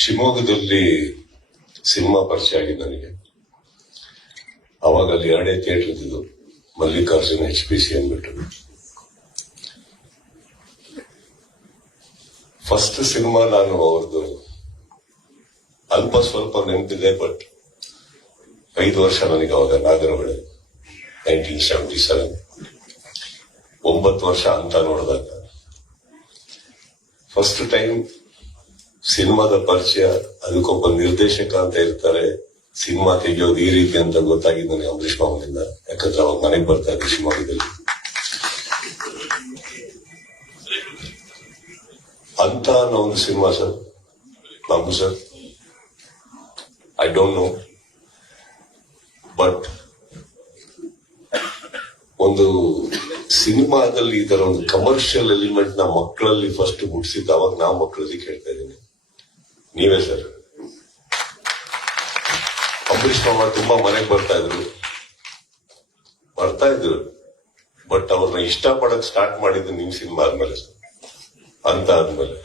ಶಿವಮೊಗ್ಗದಲ್ಲಿ ಸಿನಿಮಾ ಪರಿಚಯ ಆಗಿದ್ದು ನನಗೆ. ಅವಾಗ ಅಲ್ಲಿ 2 ಥಿಯೇಟರ್ ಇದ್ದಿದ್ದು, ಮಲ್ಲಿಕಾರ್ಜುನ HPC ಅಂದ್ಬಿಟ್ಟು. ಫಸ್ಟ್ ಸಿನಿಮಾ ನಾನು ಅವ್ರದ್ದು ಅಲ್ಪ ಸ್ವಲ್ಪ ನೆನಪಿದೆ, ಬಟ್ 5 ವರ್ಷ ನನಗೆ ಅವಾಗ ನಾಗರಹೊಳೆ 1977, 9 ವರ್ಷ ಅಂತ ನೋಡಿದಾಗ ಫಸ್ಟ್ ಟೈಮ್ ಸಿನಿಮಾದ ಪರಿಚಯ. ಅದಕ್ಕೊಬ್ಬ ನಿರ್ದೇಶಕ ಅಂತ ಇರ್ತಾರೆ, ಸಿನಿಮಾ ತೆಗೆಯೋದು ಈ ರೀತಿ ಅಂತ ಗೊತ್ತಾಗಿದ್ದು ನನಗೆ ಅಂಬರೀಷ್ ಮಾವನಿಂದ. ಯಾಕಂದ್ರೆ ಅವಾಗ ಮನೆಗೆ ಬರ್ತಾ ಇದ್ರು ಶಿವಮೊಗ್ಗದಲ್ಲಿ. ಅಂತ ಒಂದು cinema sir, Babu sir, I don't know, but ಒಂದು ಸಿನಿಮಾದಲ್ಲಿ ಈ ತರ ಒಂದು ಕಮರ್ಷಿಯಲ್ ಎಲಿಮೆಂಟ್ ನ ಮಕ್ಕಳಲ್ಲಿ ಫಸ್ಟ್ ಮುಟ್ಸಿದ್ದು ಅವಾಗ ನಾವು ಮಕ್ಕಳಲ್ಲಿ ಕೇಳ್ತಾ ಇದ್ದೀನಿ. ನೀವೇ ಸರ್. ಅಂಬರೀಷ್ ಮಾವ ತುಂಬಾ ಮನೆಗೆ ಬರ್ತಾ ಇದ್ರು, ಬಟ್ ಅವ್ರನ್ನ ಇಷ್ಟಪಡಕ್ ಸ್ಟಾರ್ಟ್ ಮಾಡಿದ್ದು ನಿಮ್ ಸಿನಿಮಾ ಆದ್ಮೇಲೆ ಸರ್, ಅಂತ ಆದ್ಮೇಲೆ.